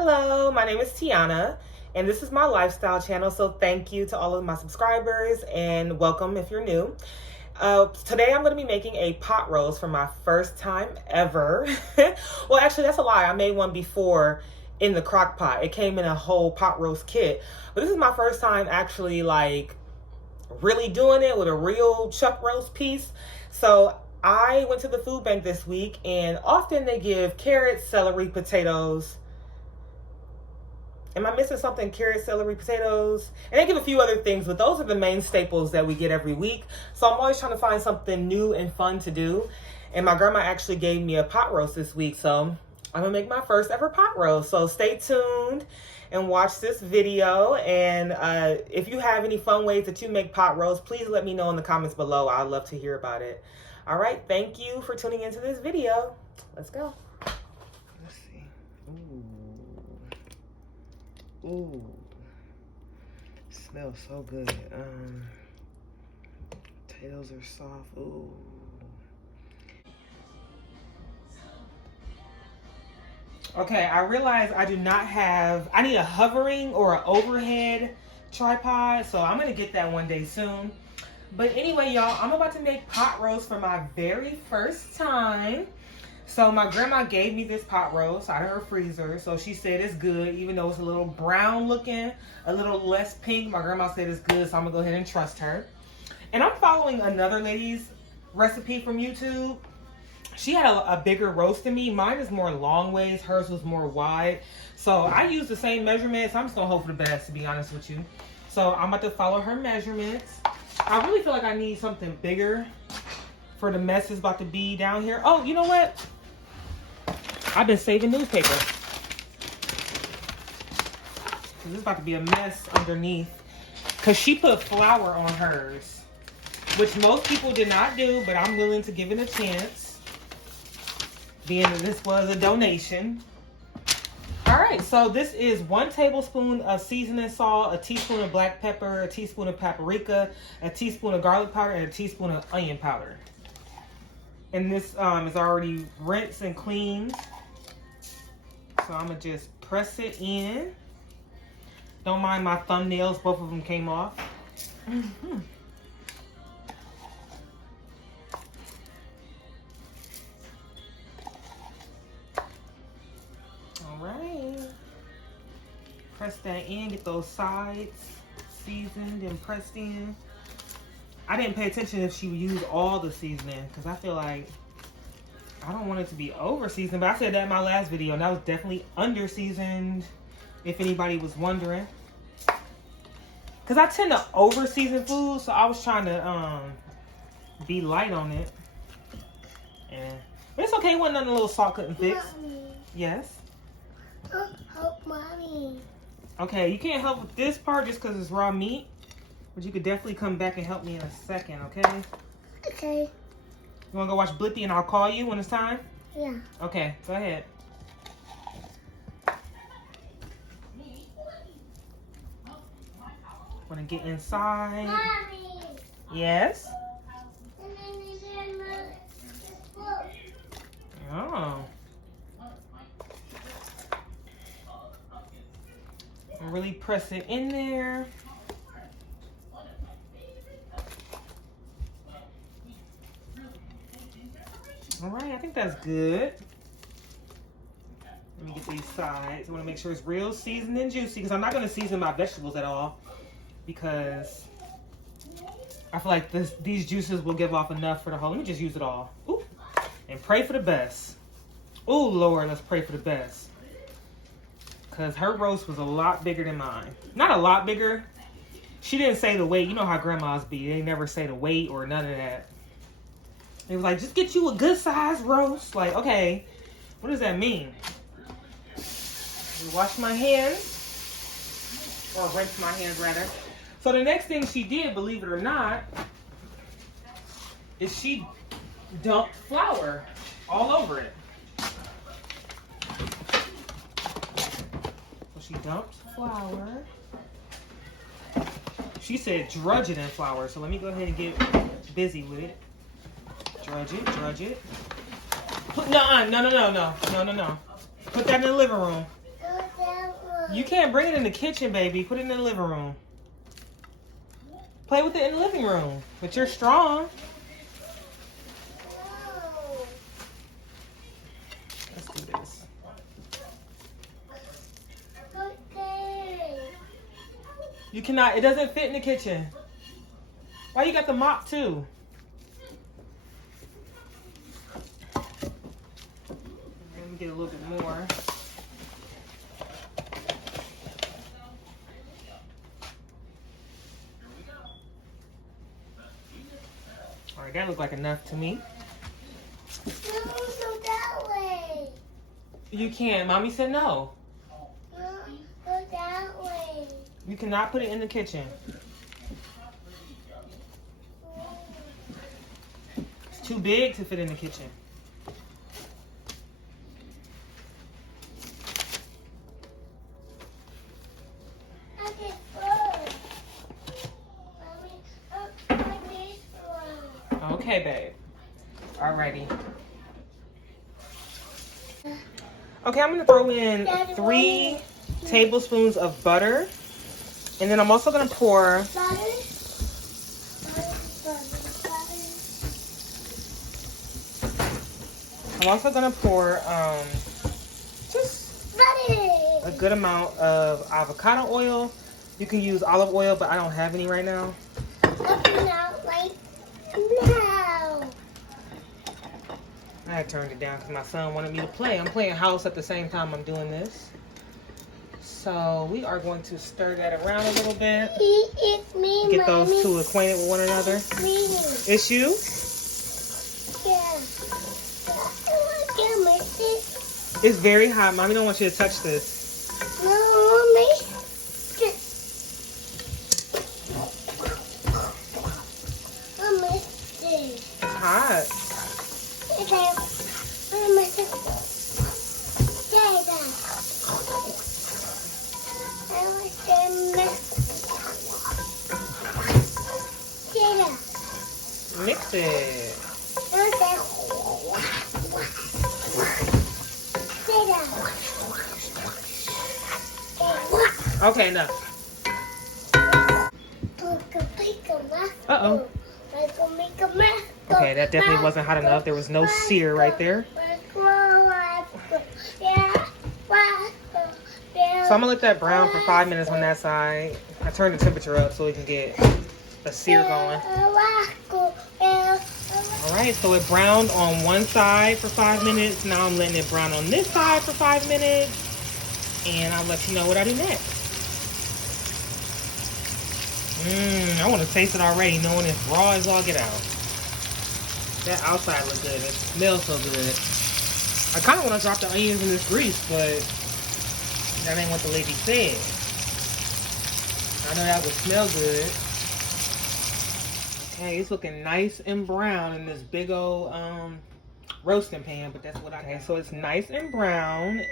Hello, my name is Tiana, and this is my lifestyle channel, so thank you to all of my subscribers, and welcome if you're new. Today I'm going to be making a pot roast for my first time ever. Well, actually, that's a lie. I made one before in the crock pot. It came in a whole pot roast kit, but this is my first time actually, like, really doing it with a real chuck roast piece. So I went to the food bank this week, and often they give carrots, celery, potatoes. Am I missing something? Carrots, celery, potatoes. And they give a few other things, but those are the main staples that we get every week. So I'm always trying to find something new and fun to do. And my grandma actually gave me a pot roast this week. So I'm going to make my first ever pot roast. So stay tuned and watch this video. And if you have any fun ways that you make pot roast, please let me know in the comments below. I'd love to hear about it. All right. Thank you for tuning into this video. Let's go. Let's see. Ooh, smells so good. Potatoes are soft. Ooh. Okay, I realize I do not have, I need a hovering or an overhead tripod, so I'm gonna get that one day soon. But anyway, y'all, I'm about to make pot roast for my very first time. So my grandma gave me this pot roast out of her freezer. So she said it's good, even though it's a little brown looking, a little less pink. My grandma said it's good, so I'm gonna go ahead and trust her. And I'm following another lady's recipe from YouTube. She had a bigger roast than me. Mine is more long ways, hers was more wide. So I use the same measurements. I'm just gonna hope for the best, to be honest with you. So I'm about to follow her measurements. I really feel like I need something bigger for the mess is about to be down here. Oh, you know what? I've been saving newspaper. This is about to be a mess underneath. Because she put flour on hers, which most people did not do, but I'm willing to give it a chance, being that this was a donation. All right, so this is 1 tablespoon of seasoning salt, a teaspoon of black pepper, a teaspoon of paprika, a teaspoon of garlic powder, and a teaspoon of onion powder. And this is already rinsed and cleaned. So I'm going to just press it in. Don't mind my thumbnails. Both of them came off. All right. Press that in. Get those sides seasoned and pressed in. I didn't pay attention if she would use all the seasoning, because I feel like I don't want it to be over seasoned, but I said that in my last video, and that was definitely under seasoned, if anybody was wondering. Because I tend to over season food, so I was trying to be light on it. But it's okay, it wasn't nothing a little salt couldn't fix. Mommy. Yes? Help mommy. Okay, you can't help with this part just because it's raw meat, but you could definitely come back and help me in a second, okay? Okay. You want to go watch Blippi and I'll call you when it's time? Yeah. Okay, go ahead. Want to get inside? Mommy. Yes? Oh. Really press it in there. All right, I think that's good. Let me get these sides. I want to make sure it's real seasoned and juicy, because I'm not going to season my vegetables at all, because I feel like these juices will give off enough for the whole. Let me just use it all. Ooh. And pray for the best. Oh, Lord, let's pray for the best. Because her roast was a lot bigger than mine. Not a lot bigger. She didn't say the weight. You know how grandmas be. They never say the weight or none of that. It was like, just get you a good size roast. Like, okay, what does that mean? Wash my hands. Or rinse my hands, rather. So the next thing she did, believe it or not, is she dumped flour all over it. So she dumped flour. She said drudge it in flour. So let me go ahead and get busy with it. Drudge it, drudge it. No. Put that in the living room. You can't bring it in the kitchen, baby. Put it in the living room. Play with it in the living room. But you're strong. Let's do this. Okay. You cannot. It doesn't fit in the kitchen. Why you got the mop too? Let me get a little bit more. All right, that looks like enough to me. No, go that way. You can. Mommy said no. No, go that way. You cannot put it in the kitchen. It's too big to fit in the kitchen. Okay, first. Mommy, this one. Okay, babe. Alrighty. Okay, I'm gonna throw in 3 tablespoons of butter. And then I'm also gonna pour Butter. just Butter. a good amount of avocado oil. You can use olive oil, but I don't have any right now. Looking out right now. I had turned it down because my son wanted me to play. I'm playing house at the same time I'm doing this. So we are going to stir that around a little bit. It's me, Get those Mommy. two acquainted with one another. Me. It's you? Yeah. It's very hot. Mommy don't want you to touch this. No, Mommy. Mommy, It's hot. Mix it. Okay, enough. Uh-oh. Okay, that definitely wasn't hot enough. There was no sear right there. So I'm gonna let that brown for 5 minutes on that side. I turned the temperature up so we can get a sear going. Alright, so it browned on one side for 5 minutes. Now I'm letting it brown on this side for 5 minutes. And I'll let you know what I do next. I want to taste it already, knowing it's raw as all get out. That outside looks good. It smells so good. I kind of want to drop the onions in this grease, but that ain't what the lady said. I know that would smell good. Okay, it's looking nice and brown in this big old roasting pan, but that's what I got. So it's nice and brown.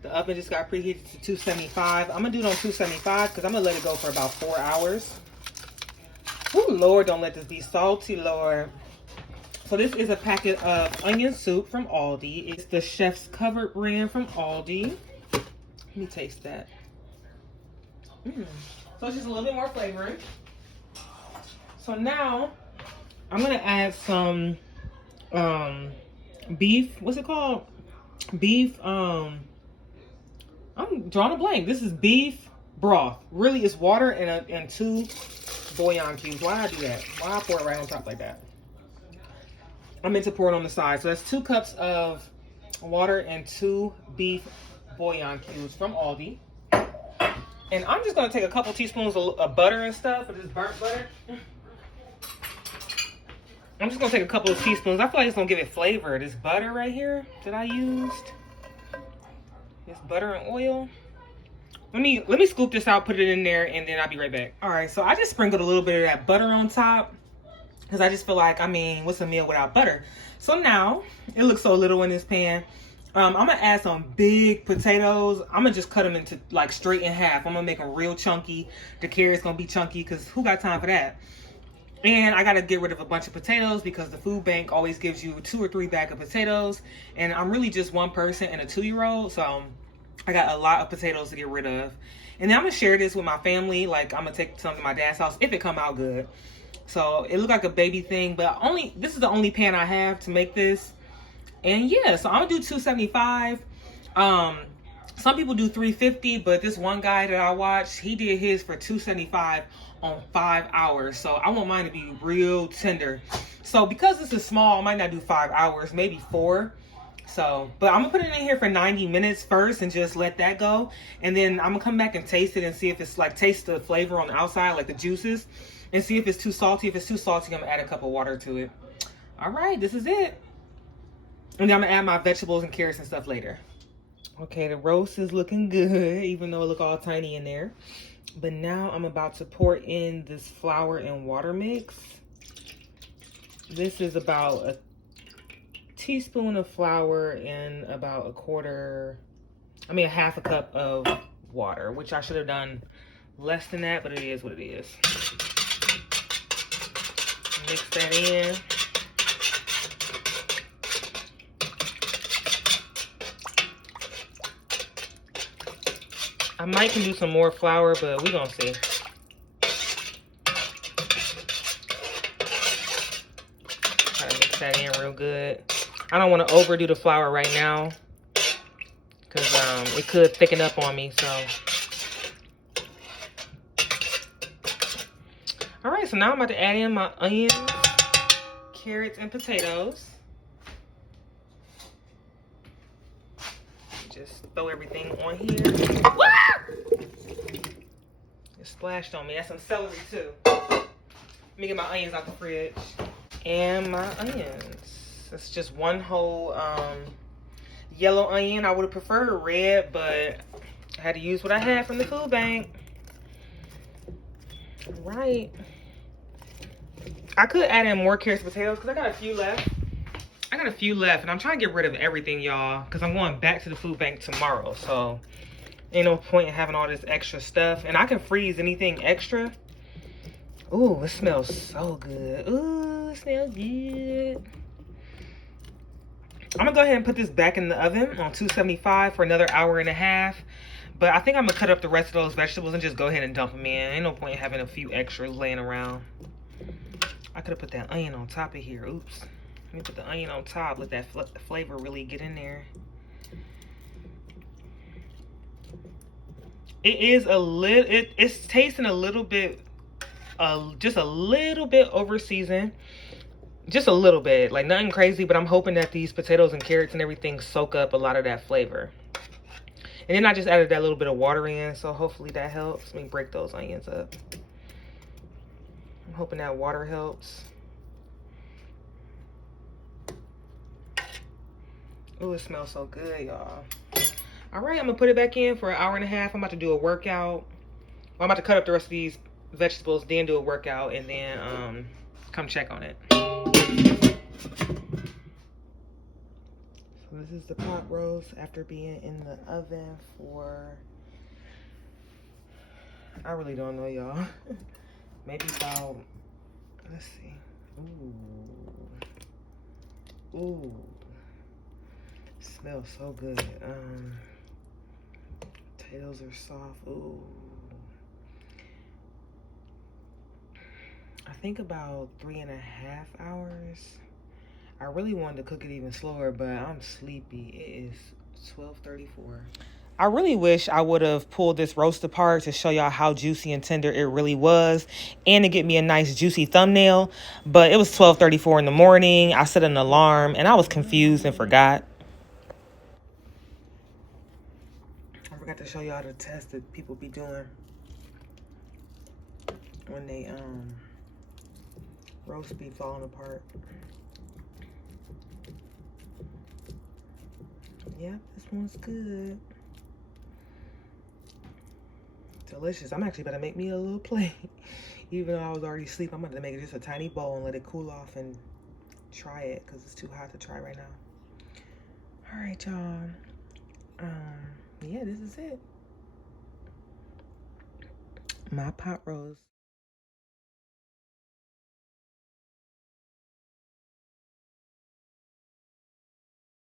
The oven just got preheated to 275. I'm gonna do it on 275 because I'm gonna let it go for about 4 hours. Oh Lord, don't let this be salty, Lord. So this is a packet of onion soup from Aldi. It's the Chef's Covered brand from Aldi. Let me taste that. So it's just a little bit more flavoring. So now I'm gonna add some beef. What's it called? Beef. I'm drawing a blank. This is beef broth. Really, it's water and 2 bouillon cubes. Why did I do that? Why I pour it right on top like that? I meant to pour it on the side. So that's 2 cups of water and 2 beef bouillon cubes from Aldi. And I'm just gonna take a couple teaspoons of butter and stuff, but this burnt butter. I'm just gonna take a couple of teaspoons. I feel like it's gonna give it flavor. This butter right here that I used. This butter and oil. Let me scoop this out, put it in there, and then I'll be right back. All right, so I just sprinkled a little bit of that butter on top because I just feel like, I mean, what's a meal without butter? So now it looks so little in this pan. I'm gonna add some big potatoes. I'm gonna just cut them into like straight in half. I'm gonna make them real chunky. The carrot's gonna be chunky because who got time for that? And I gotta get rid of a bunch of potatoes because the food bank always gives you 2 or 3 bags of potatoes. And I'm really just one person and a 2-year-old, so I got a lot of potatoes to get rid of. And then I'm gonna share this with my family. Like, I'm gonna take some to my dad's house if it come out good. So it looked like a baby thing, but this is the only pan I have to make this. And yeah, so I'm gonna do 275. Some people do 350, but this one guy that I watched, he did his for 275 on 5 hours. So I want mine to be real tender. So because this is small, I might not do 5 hours, maybe 4. So, but I'm gonna put it in here for 90 minutes first and just let that go. And then I'm gonna come back and taste it and see if it's like, taste the flavor on the outside, like the juices, and see if it's too salty. If it's too salty, I'm gonna add a cup of water to it. All right, this is it. And then I'm gonna add my vegetables and carrots and stuff later. Okay, the roast is looking good, even though it look all tiny in there. But now I'm about to pour in this flour and water mix. This is about a teaspoon of flour and about a half a cup of water, which I should have done less than that, but it is what it is. Mix that in. I might can do some more flour, but we're gonna see. Try to mix that in real good. I don't want to overdo the flour right now because it could thicken up on me. So, all right. So now I'm about to add in my onions, carrots, and potatoes. Just throw everything on here. It splashed on me. That's some celery too. Let me get my onions out the fridge. And my onions. It's just one whole yellow onion. I would have preferred red, but I had to use what I had from the food bank. Right. I could add in more carrots and potatoes because I got a few left. And I'm trying to get rid of everything, y'all, because I'm going back to the food bank tomorrow. So ain't no point in having all this extra stuff. And I can freeze anything extra. Ooh, it smells so good. Ooh, it smells good. I'm gonna go ahead and put this back in the oven on 275 for another hour and a half. But I think I'm gonna cut up the rest of those vegetables and just go ahead and dump them in. Ain't no point in having a few extras laying around. I could have put that onion on top of here. Oops. Let me put the onion on top. Let that flavor really get in there. It is a little, it's tasting a little bit, just a little bit over seasoned. Just a little bit, like nothing crazy, but I'm hoping that these potatoes and carrots and everything soak up a lot of that flavor. And then I just added that little bit of water in, so hopefully that helps. Let me break those onions up. I'm hoping that water helps. Oh, it smells so good, y'all. All right, I'm gonna put it back in for an hour and a half. I'm about to do a workout. I'm about to cut up the rest of these vegetables, then do a workout, and then come check on it. So this is the pot roast after being in the oven for, I really don't know, y'all. Maybe about, let's see. Ooh. Smells so good. Potatoes are soft. Ooh. I think about 3.5 hours. I really wanted to cook it even slower, but I'm sleepy. It is 12:34. I really wish I would have pulled this roast apart to show y'all how juicy and tender it really was and to get me a nice juicy thumbnail. But it was 12:34 in the morning. I set an alarm and I was confused and forgot. I forgot to show y'all the test that people be doing when they roast be falling apart. Yep, this one's good. Delicious. I'm actually about to make me a little plate. Even though I was already asleep, I'm going to make it just a tiny bowl and let it cool off and try it because it's too hot to try right now. All right, y'all. Yeah, this is it. My pot roast.